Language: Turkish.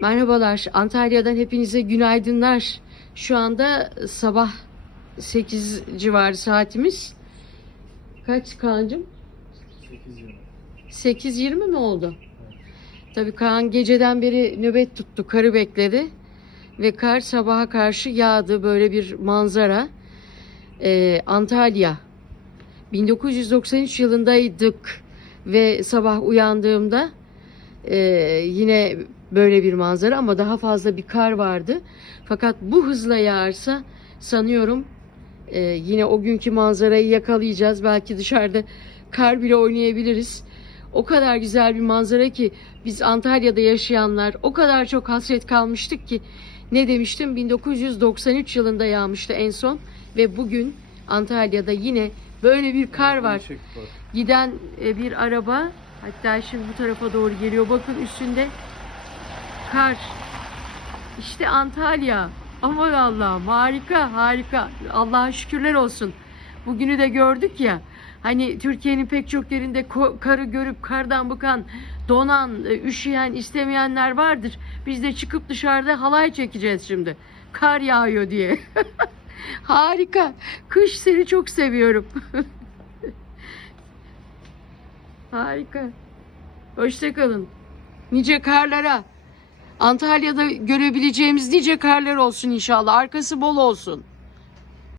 Merhabalar. Antalya'dan hepinize günaydınlar. Şu anda sabah 8 civarı saatimiz. Kaç Kaan'cığım? 8 yıl. 8.20 mi oldu? Tabii Kaan geceden beri nöbet tuttu. Karı bekledi. Ve kar sabaha karşı yağdı. Böyle bir manzara. Ee, Antalya. 1993 yılındaydık. Ve sabah uyandığımda ee, yine böyle bir manzara ama daha fazla bir kar vardı. Fakat bu hızla yağarsa sanıyorum ee, yine o günkü manzarayı yakalayacağız. Belki dışarıda kar bile oynayabiliriz. O kadar güzel bir manzara ki biz Antalya'da yaşayanlar o kadar çok hasret kalmıştık ki ne demiştim 1993 yılında yağmıştı en son ve bugün Antalya'da yine böyle bir kar var. Giden e, bir araba hatta şimdi bu tarafa doğru geliyor. Bakın üstünde kar. İşte Antalya. Aman Allah'ım harika harika. Allah'a şükürler olsun. Bugünü de gördük ya. Hani Türkiye'nin pek çok yerinde karı görüp kardan bıkan, donan, e, üşüyen, istemeyenler vardır. Biz de çıkıp dışarıda halay çekeceğiz şimdi. Kar yağıyor diye. Harika. Kış seni çok seviyorum. Harika. Hoşçakalın. Nice karlara. Antalya'da görebileceğimiz nice karlar olsun inşallah. Arkası bol olsun.